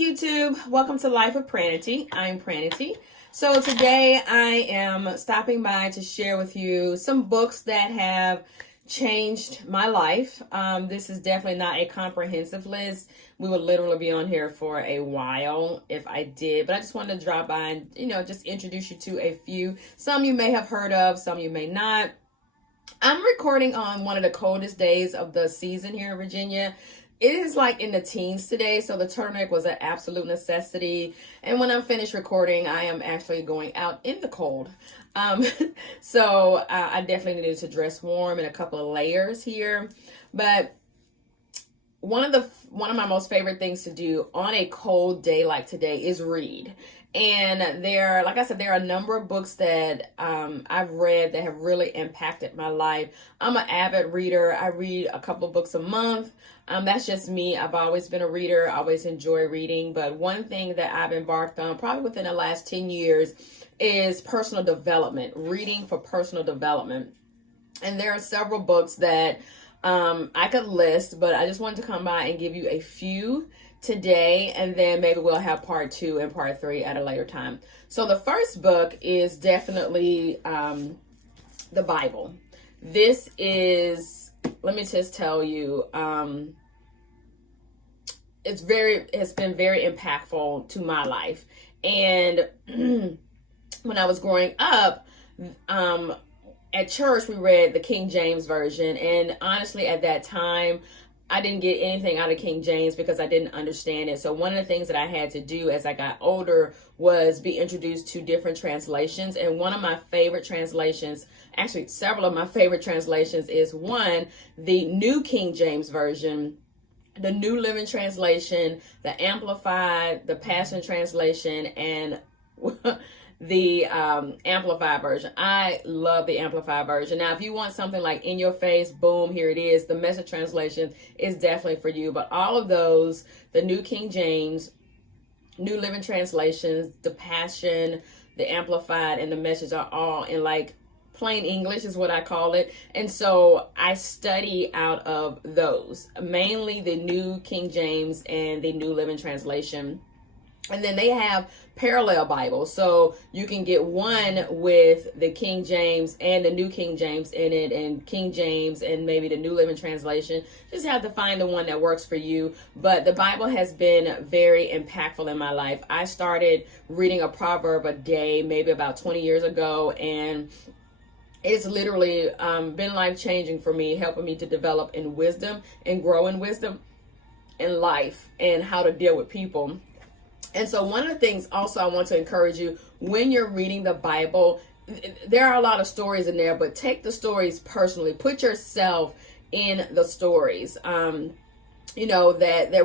YouTube, welcome to Life of Pranity. I'm Pranity. So today I am stopping by to share with you some books that have changed my life. This is definitely not a comprehensive list. We would literally be on here for a while if I did, but I just wanted to drop by and, just introduce you to a few. Some you may have heard of, some you may not. I'm recording on one of the coldest days of the season here in Virginia. It is like in the teens today, so the turtleneck was an absolute necessity. And when I'm finished recording, I am actually going out in the cold. So I definitely needed to dress warm in a couple of layers here. But one of my most favorite things to do on a cold day like today is read. And like I said, there are a number of books that I've read that have really impacted my life. I'm an avid reader. I read a couple of books a month. That's just me. I've always been a reader. I always enjoy reading. But one thing that I've embarked on probably within the last 10 years is personal development, reading for personal development. And there are several books that I could list, but I just wanted to come by and give you a few today, and then maybe we'll have part 2 and part 3 at a later time. So the first book is definitely the Bible. This is, let me just tell you, it's been very impactful to my life. And when I was growing up, at church, we read the King James Version. And honestly, at that time, I didn't get anything out of King James because I didn't understand it. So one of the things that I had to do as I got older was be introduced to different translations. And one of my favorite translations, actually several of my favorite translations, is one, the New King James Version, the New Living Translation, the Amplified, the Passion Translation, and the Amplified Version. I love the Amplified Version. Now, if you want something like in your face, boom, here it is. The Message Translation is definitely for you. But all of those, the New King James, New Living Translations, the Passion, the Amplified, and the Message are all in like plain English is what I call it. And so I study out of those, mainly the New King James and the New Living Translation. And then they have parallel Bibles. So you can get one with the King James and the New King James in it, and King James and maybe the New Living Translation. Just have to find the one that works for you. But the Bible has been very impactful in my life. I started reading a proverb a day, maybe about 20 years ago. And it's literally been life-changing for me, helping me to develop in wisdom and grow in wisdom in life and how to deal with people. And so one of the things also I want to encourage you, when you're reading the Bible, there are a lot of stories in there, but take the stories personally. Put yourself in the stories. That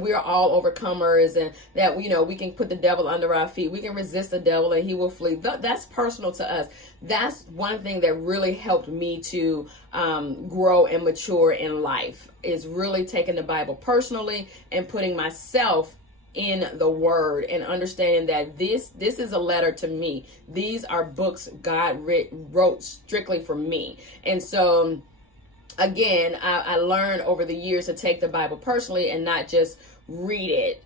we're all overcomers, and that, we can put the devil under our feet. We can resist the devil and he will flee. That's personal to us. That's one thing that really helped me to grow and mature in life, is really taking the Bible personally and putting myself in the word and understanding that this is a letter to me. These are books God wrote strictly for me. And so again, I learned over the years to take the Bible personally and not just read it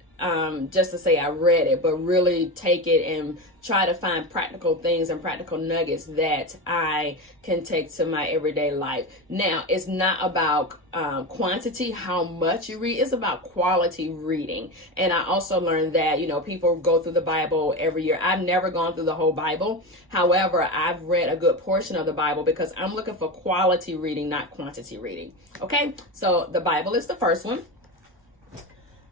just to say I read it, but really take it and try to find practical things and practical nuggets that I can take to my everyday life. Now, it's not about quantity, how much you read. It's about quality reading. And I also learned that, people go through the Bible every year. I've never gone through the whole Bible. However, I've read a good portion of the Bible because I'm looking for quality reading, not quantity reading. Okay, so the Bible is the first one.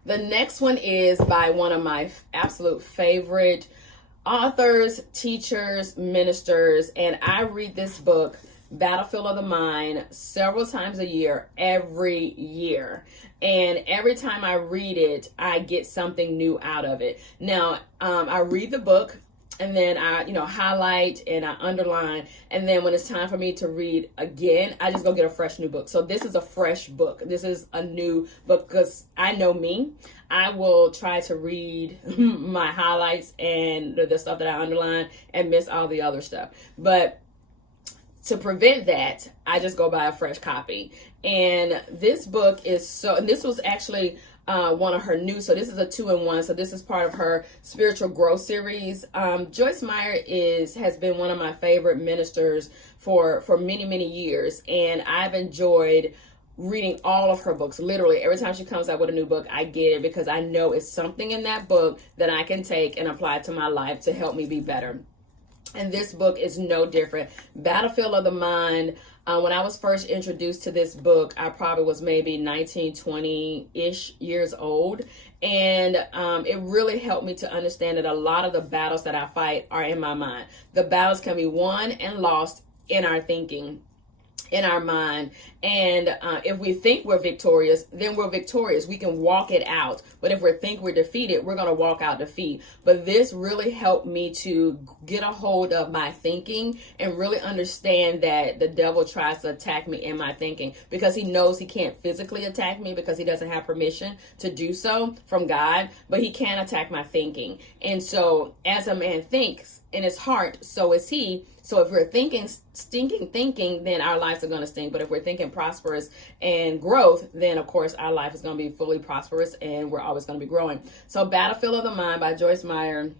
The next one is by one of my absolute favorite authors, teachers, ministers, and I read this book, Battlefield of the Mind, several times a year, every year. And every time I read it, I get something new out of it. Now, I read the book, and then I, highlight and I underline. And then when it's time for me to read again, I just go get a fresh new book. So this is a fresh book. This is a new book because I know me. I will try to read my highlights and the stuff that I underline and miss all the other stuff. But to prevent that, I just go buy a fresh copy. And this book is and this was actually one of her new, so this is a 2-in-1. So this is part of her spiritual growth series. Joyce Meyer has been one of my favorite ministers for many, many years. And I've enjoyed reading all of her books. Literally every time she comes out with a new book, I get it, because I know it's something in that book that I can take and apply to my life to help me be better. And this book is no different. Battlefield of the Mind. When I was first introduced to this book, I probably was maybe 19, 20-ish years old. And it really helped me to understand that a lot of the battles that I fight are in my mind. The battles can be won and lost in our thinking, in our mind. And if we think we're victorious, then we're victorious. We can walk it out. But if we think we're defeated, we're going to walk out defeat. But this really helped me to get a hold of my thinking and really understand that the devil tries to attack me in my thinking, because he knows he can't physically attack me because he doesn't have permission to do so from God, but he can attack my thinking. And so as a man thinks in his heart, so is he. So if we're thinking stinking thinking, then our lives are going to stink. But if we're thinking prosperous and growth, then of course our life is going to be fully prosperous and we're always going to be growing. So Battlefield of the Mind by Joyce Meyer.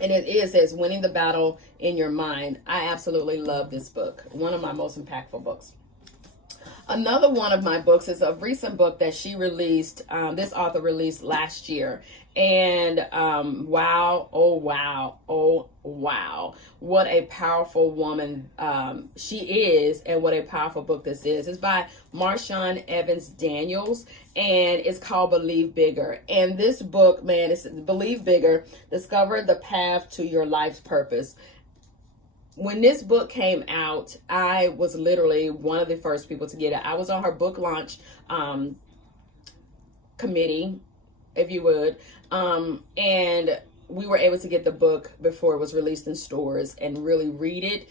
And it says winning the battle in your mind. I absolutely love this book. One of my most impactful books. Another one of my books is a recent book that she released, this author released last year. And wow, oh wow, oh wow. What a powerful woman she is, and what a powerful book this is. It's by Marshawn Evans Daniels, and it's called Believe Bigger. And this book, man, it's Believe Bigger, Discover the Path to Your Life's Purpose. When this book came out, I was literally one of the first people to get it. I was on her book launch committee, if you would, and we were able to get the book before it was released in stores and really read it.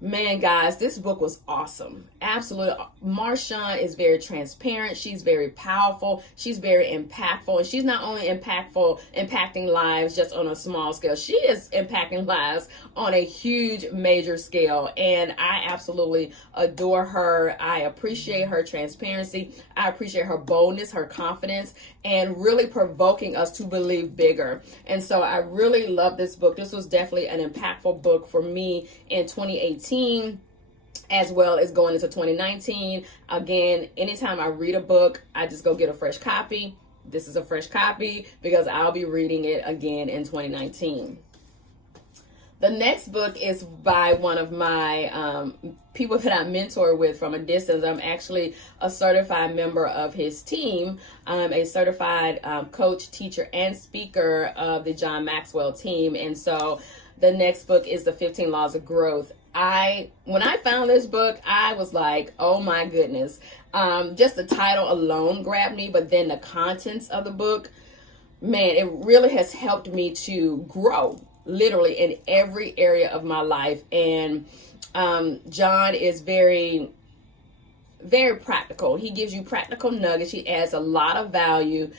Man, guys, this book was awesome. Absolutely. Marshawn is very transparent. She's very powerful. She's very impactful. And she's not only impacting lives just on a small scale. She is impacting lives on a huge, major scale. And I absolutely adore her. I appreciate her transparency. I appreciate her boldness, her confidence, and really provoking us to believe bigger. And so I really love this book. This was definitely an impactful book for me in 2018. As well as going into 2019. Again, anytime I read a book, I just go get a fresh copy. This is a fresh copy because I'll be reading it again in 2019. The next book is by one of my people that I mentor with from a distance. I'm actually a certified member of his team. I'm a certified coach, teacher, and speaker of the John Maxwell team. And so the next book is The 15 Laws of Growth. When I found this book, I was like, oh my goodness. Just the title alone grabbed me, but then the contents of the book, man, it really has helped me to grow literally in every area of my life. And John is very, very practical. He gives you practical nuggets. He adds a lot of value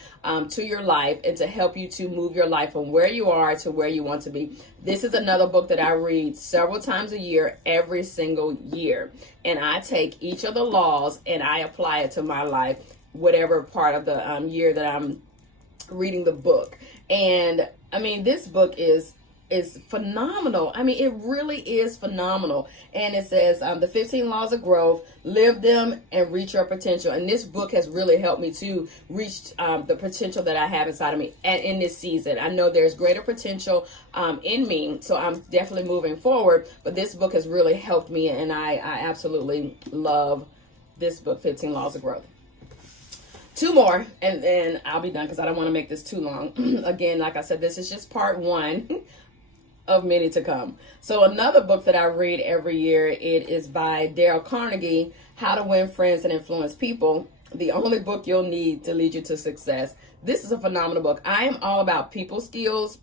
to your life and to help you to move your life from where you are to where you want to be. This is another book that I read several times a year, every single year. And I take each of the laws and I apply it to my life, whatever part of the year that I'm reading the book. And I mean, this book is phenomenal. I mean, it really is phenomenal. And it says the 15 laws of growth, live them and reach your potential. And this book has really helped me to reach the potential that I have inside of me. And in this season, I know there's greater potential in me. So I'm definitely moving forward. But this book has really helped me. And I absolutely love this book, 15 Laws of Growth. Two more, and then I'll be done because I don't want to make this too long. Again, like I said, this is just part one of many to come. So another book that I read every year, it is by Carnegie, How to Win Friends and Influence People, the only book you'll need to lead you to success. This is a phenomenal book. I am all about people skills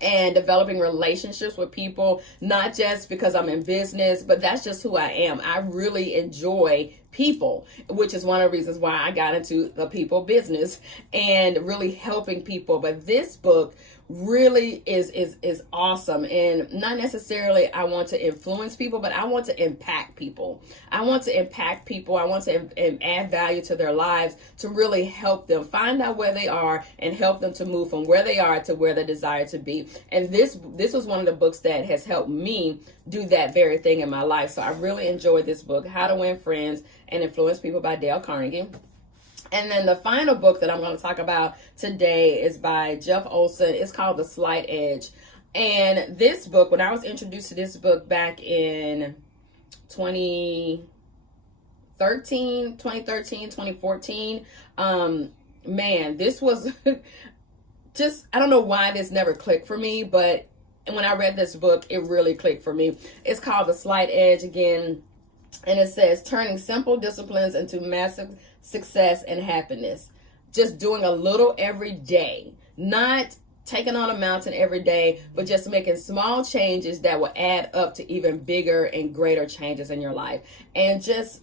and developing relationships with people, not just because I'm in business, but that's just who I am. I really enjoy people, which is one of the reasons why I got into the people business and really helping people. But this book really is awesome, and not necessarily I want to influence people, but I want to impact people. I want to impact people. I want to add value to their lives, to really help them find out where they are and help them to move from where they are to where they desire to be. And this was one of the books that has helped me do that very thing in my life. So I really enjoyed this book, How to Win Friends and Influence People by Dale Carnegie. And then the final book that I'm going to talk about today is by Jeff Olson. It's called The Slight Edge. And this book, when I was introduced to this book back in 2014, man, this was just, I don't know why this never clicked for me, but when I read this book, it really clicked for me. It's called The Slight Edge again. And it says, turning simple disciplines into massive success and happiness. Just doing a little every day, not taking on a mountain every day, but just making small changes that will add up to even bigger and greater changes in your life. And just,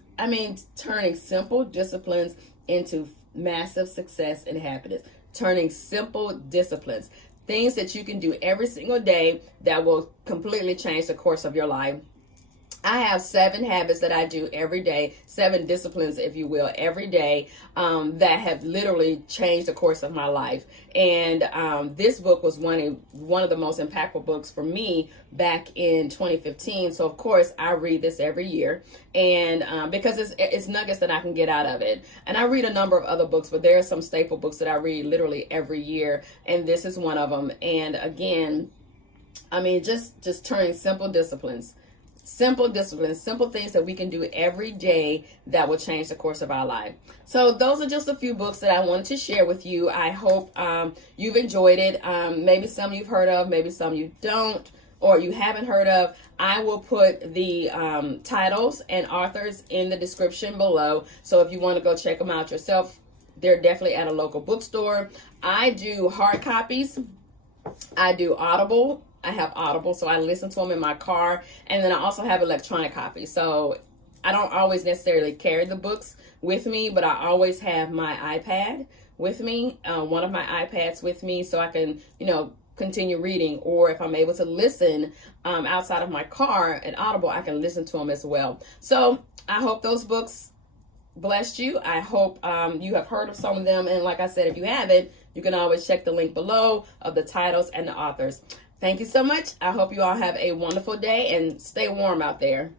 turning simple disciplines into massive success and happiness. Turning simple disciplines, things that you can do every single day that will completely change the course of your life. I have 7 habits that I do every day, 7 disciplines, if you will, every day, that have literally changed the course of my life. And this book was one of the most impactful books for me back in 2015. So of course I read this every year, and because it's nuggets that I can get out of it. And I read a number of other books, but there are some staple books that I read literally every year, and this is one of them. And again, just turning simple disciplines. Simple disciplines, simple things that we can do every day that will change the course of our life. So those are just a few books that I wanted to share with you. I hope you've enjoyed it. Maybe some you've heard of, maybe some you don't, or you haven't heard of. I will put the titles and authors in the description below. So if you want to go check them out yourself, they're definitely at a local bookstore. I do hard copies. I do Audible. I have Audible, so I listen to them in my car. And then I also have electronic copies. So I don't always necessarily carry the books with me, but I always have my iPad with me, one of my iPads with me, so I can, continue reading. Or if I'm able to listen outside of my car at Audible, I can listen to them as well. So I hope those books blessed you. I hope you have heard of some of them. And like I said, if you haven't, you can always check the link below of the titles and the authors. Thank you so much. I hope you all have a wonderful day and stay warm out there.